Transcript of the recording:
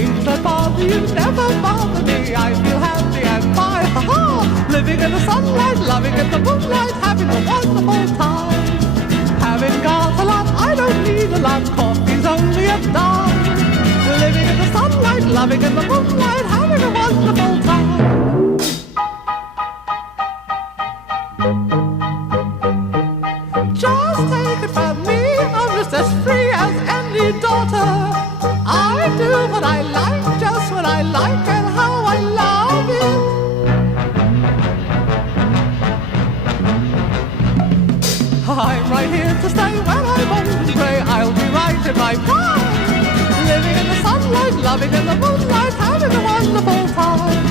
things that bother you never bother me. I feel happy and fine, ha-ha! Living in the sunlight, loving in the moonlight, having a wonderful time. Having got a lot, I don't need a lot, coffee's only a dime. Living in the sunlight, loving in the moonlight, having a wonderful time. Just take it from me, I'm just as free as any daughter. I do what I like, just what I like, and how I love it. I'm right here to stay when I'm old and grey. I'll be right in my prime. Living in the sunlight, loving in the moonlight, having a wonderful time.